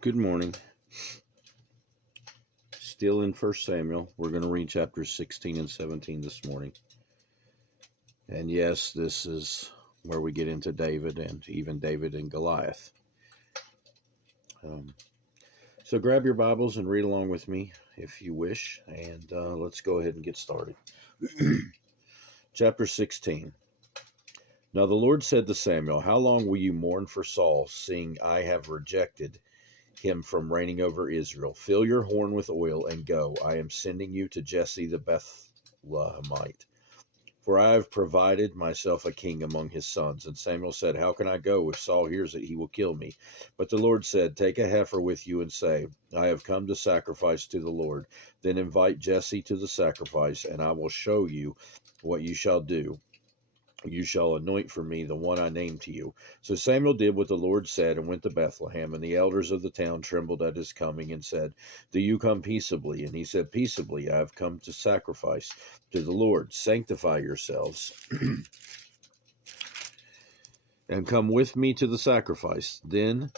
Good morning. Still in 1 Samuel. We're going to read chapters 16 and 17 this morning. And yes, this is where we get into David and even David and Goliath. So grab your Bibles and read along with me if you wish. And let's go ahead and get started. Chapter 16. Now the Lord said to Samuel, "How long will you mourn for Saul, seeing I have rejected him from reigning over Israel? Fill your horn with oil and go. I am sending you to Jesse the Bethlehemite. For I have provided myself a king among his sons." And Samuel said, "How can I go? If Saul hears it, he will kill me." But the Lord said, "Take a heifer with you and say, I have come to sacrifice to the Lord. Then invite Jesse to the sacrifice, and I will show you what you shall do. You shall anoint for me the one I name to you." So Samuel did what the Lord said and went to Bethlehem. And the elders of the town trembled at his coming and said, "Do you come peaceably?" And he said, "Peaceably, I have come to sacrifice to the Lord. Sanctify yourselves and come with me to the sacrifice." Then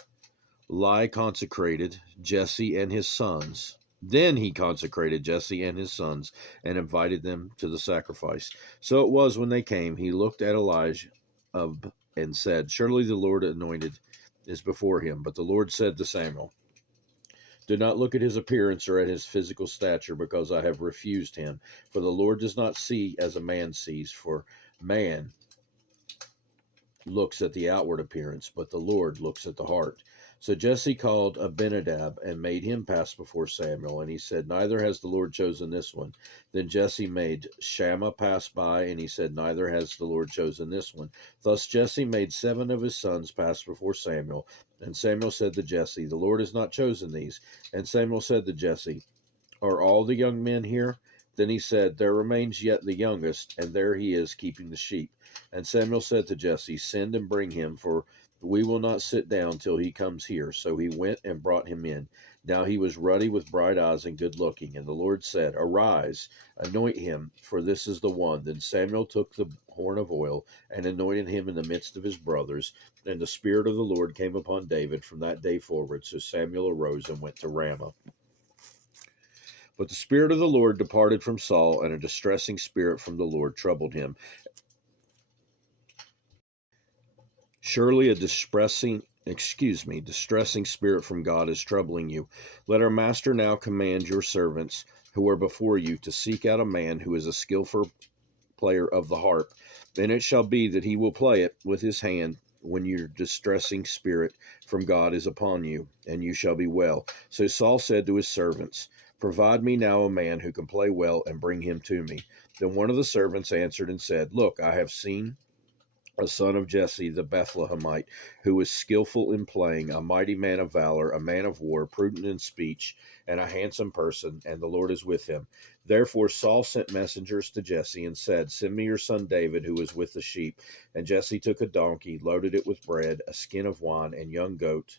he consecrated Jesse and his sons. And invited them to the sacrifice. So it was when they came, he looked at Elijah and said, "Surely the Lord anointed is before him." But the Lord said to Samuel, "Do not look at his appearance or at his physical stature, because I have refused him. For the Lord does not see as a man sees, for man looks at the outward appearance, but the Lord looks at the heart." So Jesse called Abinadab and made him pass before Samuel, and he said, "Neither has the Lord chosen this one." Then Jesse made Shammah pass by, and he said, "Neither has the Lord chosen this one." Thus Jesse made 7 of his sons pass before Samuel. And Samuel said to Jesse, "The Lord has not chosen these." And Samuel said to Jesse, "Are all the young men here?" Then he said, "There remains yet the youngest, and there he is keeping the sheep." And Samuel said to Jesse, "Send and bring him, for we will not sit down till he comes here." So he went and brought him in. Now he was ruddy with bright eyes and good looking. And the Lord said, "Arise, anoint him, for this is the one." Then Samuel took the horn of oil and anointed him in the midst of his brothers. And the Spirit of the Lord came upon David from that day forward. So Samuel arose and went to Ramah. But the Spirit of the Lord departed from Saul, and a distressing spirit from the Lord troubled him. Surely a distressing spirit from God is troubling you. Let our master now command your servants who are before you to seek out a man who is a skillful player of the harp. Then it shall be that he will play it with his hand when your distressing spirit from God is upon you, and you shall be well. So Saul said to his servants, "Provide me now a man who can play well, and bring him to me." Then one of the servants answered and said, "Look, I have seen a son of Jesse the Bethlehemite, who is skillful in playing, a mighty man of valor, a man of war, prudent in speech, and a handsome person, and the Lord is with him." Therefore Saul sent messengers to Jesse and said, "Send me your son David, who is with the sheep." And Jesse took a donkey, loaded it with bread, a skin of wine, and young goat,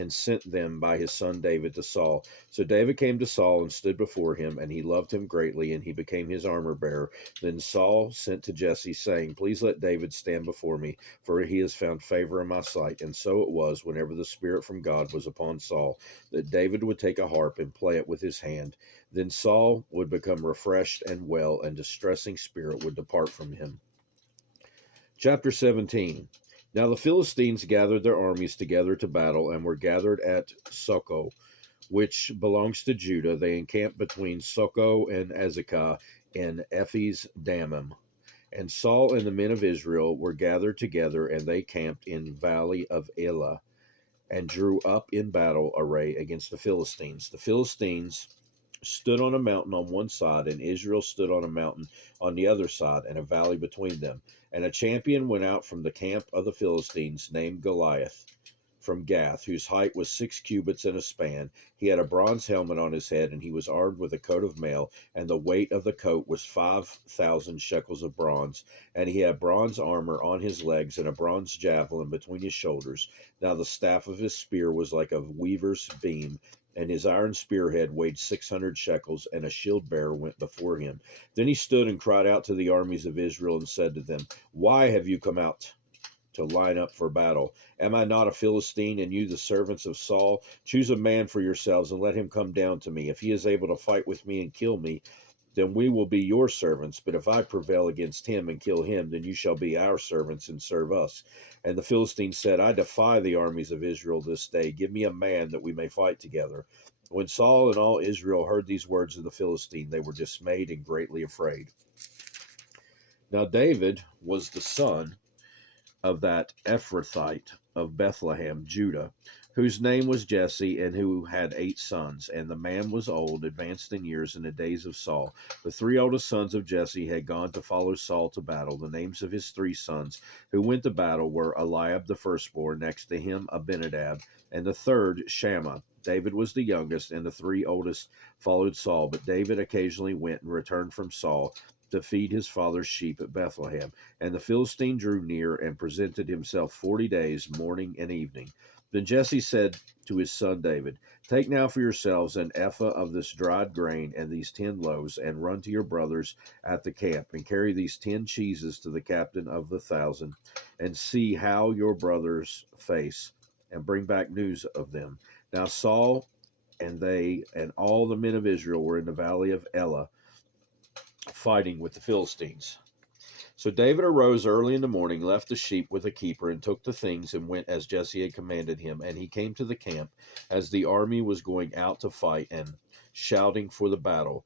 and sent them by his son David to Saul. So David came to Saul and stood before him, and he loved him greatly, and he became his armor bearer. Then Saul sent to Jesse, saying, "Please let David stand before me, for he has found favor in my sight." And so it was, whenever the Spirit from God was upon Saul, that David would take a harp and play it with his hand. Then Saul would become refreshed and well, and distressing spirit would depart from him. Chapter 17. Now the Philistines gathered their armies together to battle, and were gathered at Socoh, which belongs to Judah. They encamped between Socoh and Azekah in Ephes Dammim. And Saul and the men of Israel were gathered together, and they camped in valley of Elah, and drew up in battle array against the Philistines. The Philistines stood on a mountain on one side, and Israel stood on a mountain on the other side, and a valley between them. And a champion went out from the camp of the Philistines, named Goliath, from Gath, whose height was 6 cubits and a span. He had a bronze helmet on his head, and he was armed with a coat of mail, and the weight of the coat was 5,000 shekels of bronze. And he had bronze armor on his legs, and a bronze javelin between his shoulders. Now the staff of his spear was like a weaver's beam, and his iron spearhead weighed 600 shekels, and a shield bearer went before him. Then he stood and cried out to the armies of Israel and said to them, "Why have you come out to line up for battle. Am I not a Philistine, and you the servants of Saul? Choose a man for yourselves, and let him come down to me. If he is able to fight with me and kill me, then we will be your servants. But if I prevail against him and kill him, then you shall be our servants and serve us. And the Philistine said, I defy the armies of Israel this day. Give me a man that we may fight together. When Saul and all Israel heard these words of the Philistine, they were dismayed and greatly afraid. Now David was the son of that Ephrathite of Bethlehem, Judah, whose name was Jesse, and who had 8 sons. And the man was old, advanced in years, in the days of Saul. The 3 oldest sons of Jesse had gone to follow Saul to battle. The names of his 3 sons who went to battle were Eliab the firstborn, next to him Abinadab, and the third Shammah. David was the youngest, and the 3 oldest followed Saul. But David occasionally went and returned from Saul to feed his father's sheep at Bethlehem. And the Philistine drew near and presented himself 40 days, morning and evening. Then Jesse said to his son David, Take now for yourselves an ephah of this dried grain and these 10 loaves, and run to your brothers at the camp, and carry these 10 cheeses to the captain of the 1,000, and see how your brothers face, and bring back news of them. Now Saul and they and all the men of Israel were in the valley of Elah, fighting with the Philistines. So David arose early in the morning, left the sheep with a keeper, and took the things, and went as Jesse had commanded him. And he came to the camp as the army was going out to fight, and shouting for the battle.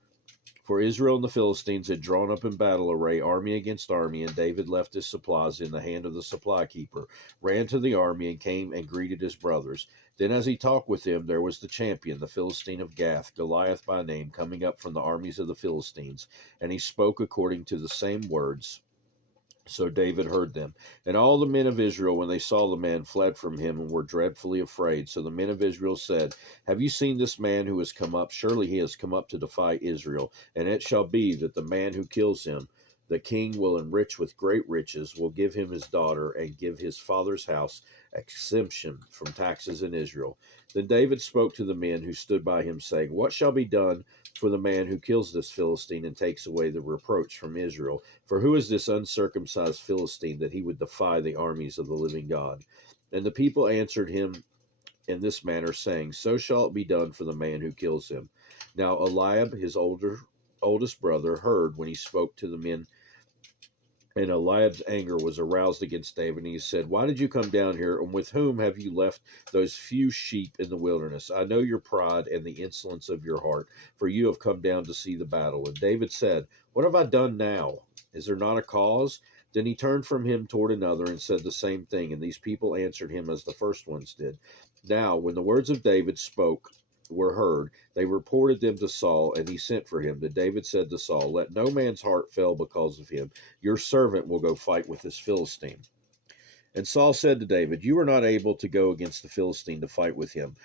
For Israel and the Philistines had drawn up in battle array, army against army, and David left his supplies in the hand of the supply keeper, ran to the army, and came and greeted his brothers. Then as he talked with them, there was the champion, the Philistine of Gath, Goliath by name, coming up from the armies of the Philistines, and he spoke according to the same words. So David heard them. And all the men of Israel, when they saw the man, fled from him and were dreadfully afraid. So the men of Israel said, Have you seen this man who has come up? Surely he has come up to defy Israel. And it shall be that the man who kills him, the king will enrich with great riches, will give him his daughter, and give his father's house exemption from taxes in Israel. Then David spoke to the men who stood by him, saying, What shall be done for the man who kills this Philistine and takes away the reproach from Israel? For who is this uncircumcised Philistine that he would defy the armies of the living God? And the people answered him in this manner, saying, So shall it be done for the man who kills him. Now Eliab, his oldest brother, heard when he spoke to the men, and Eliab's anger was aroused against David, and he said, Why did you come down here, and with whom have you left those few sheep in the wilderness? I know your pride and the insolence of your heart, for you have come down to see the battle. And David said, What have I done now? Is there not a cause? Then he turned from him toward another and said the same thing, and these people answered him as the first ones did. Now, when the words of David spoke were heard, they reported them to Saul, and he sent for him. Then David said to Saul, Let no man's heart fail because of him. Your servant will go fight with this Philistine. And Saul said to David, You are not able to go against the Philistine to fight with him,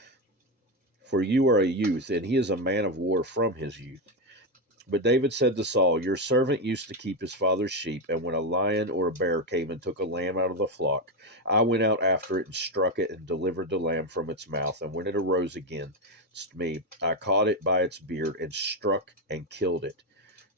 for you are a youth, and he is a man of war from his youth. But David said to Saul, Your servant used to keep his father's sheep, and when a lion or a bear came and took a lamb out of the flock, I went out after it and struck it and delivered the lamb from its mouth. And when it arose against me, I caught it by its beard and struck and killed it.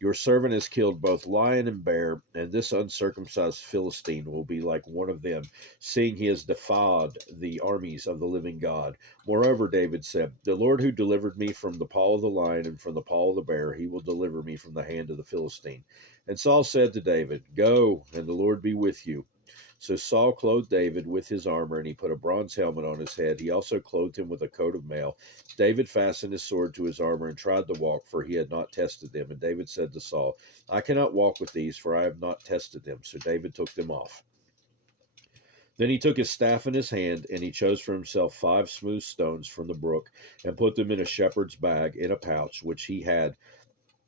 Your servant has killed both lion and bear, and this uncircumcised Philistine will be like one of them, seeing he has defied the armies of the living God. Moreover, David said, The Lord who delivered me from the paw of the lion and from the paw of the bear, he will deliver me from the hand of the Philistine. And Saul said to David, Go, and the Lord be with you. So Saul clothed David with his armor, and he put a bronze helmet on his head. He also clothed him with a coat of mail. David fastened his sword to his armor and tried to walk, for he had not tested them. And David said to Saul, I cannot walk with these, for I have not tested them. So David took them off. Then he took his staff in his hand, and he chose for himself 5 smooth stones from the brook, and put them in a shepherd's bag in a pouch which he had,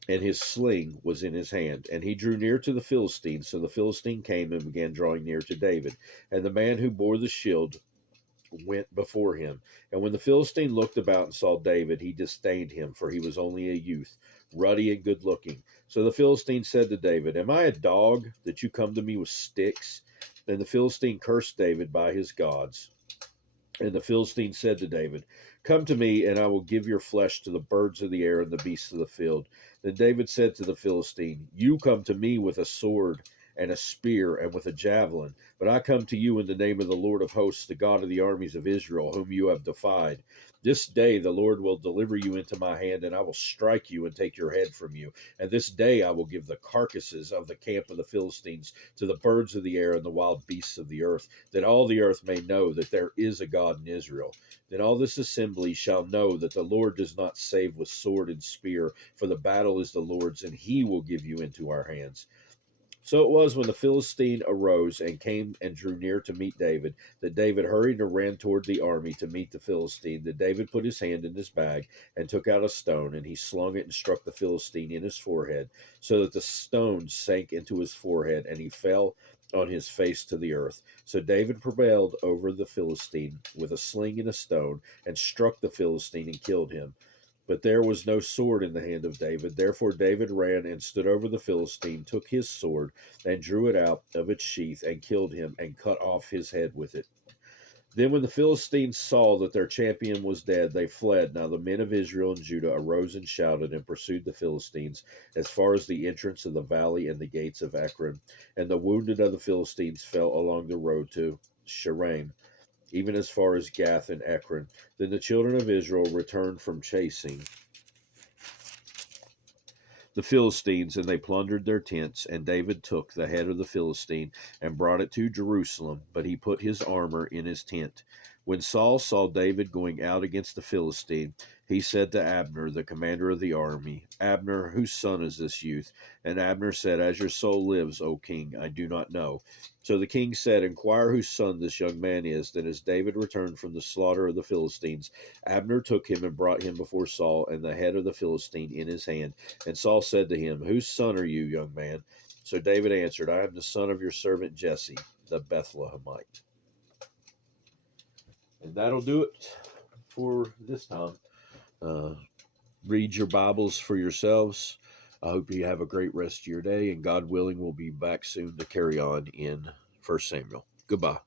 and his sling was in his hand. And he drew near to the Philistine. So the Philistine came and began drawing near to David. And the man who bore the shield went before him. And when the Philistine looked about and saw David, he disdained him, for he was only a youth, ruddy and good looking. So the Philistine said to David, Am I a dog that you come to me with sticks? And the Philistine cursed David by his gods. And the Philistine said to David, Come to me, and I will give your flesh to the birds of the air and the beasts of the field. Then David said to the Philistine, You come to me with a sword and a spear, and with a javelin. But I come to you in the name of the Lord of hosts, the God of the armies of Israel, whom you have defied. This day the Lord will deliver you into my hand, and I will strike you and take your head from you. And this day I will give the carcasses of the camp of the Philistines to the birds of the air and the wild beasts of the earth, that all the earth may know that there is a God in Israel. Then all this assembly shall know that the Lord does not save with sword and spear, for the battle is the Lord's, and he will give you into our hands. So it was when the Philistine arose and came and drew near to meet David, that David hurried and ran toward the army to meet the Philistine. That David put his hand in his bag and took out a stone, and he slung it and struck the Philistine in his forehead, so that the stone sank into his forehead, and he fell on his face to the earth. So David prevailed over the Philistine with a sling and a stone, and struck the Philistine and killed him. But there was no sword in the hand of David. Therefore David ran and stood over the Philistine, took his sword, and drew it out of its sheath, and killed him, and cut off his head with it. Then when the Philistines saw that their champion was dead, they fled. Now the men of Israel and Judah arose and shouted, and pursued the Philistines as far as the entrance of the valley and the gates of Ekron. And the wounded of the Philistines fell along the road to Shaaraim, even as far as Gath and Ekron. Then the children of Israel returned from chasing the Philistines, and they plundered their tents. And David took the head of the Philistine and brought it to Jerusalem, but he put his armor in his tent. When Saul saw David going out against the Philistine, he said to Abner, the commander of the army, Abner, whose son is this youth? And Abner said, As your soul lives, O king, I do not know. So the king said, Inquire whose son this young man is. Then as David returned from the slaughter of the Philistines, Abner took him and brought him before Saul, and the head of the Philistine in his hand. And Saul said to him, Whose son are you, young man? So David answered, I am the son of your servant Jesse, the Bethlehemite. And that'll do it for this time. Read your Bibles for yourselves. I hope you have a great rest of your day, and God willing, we'll be back soon to carry on in 1 Samuel. Goodbye.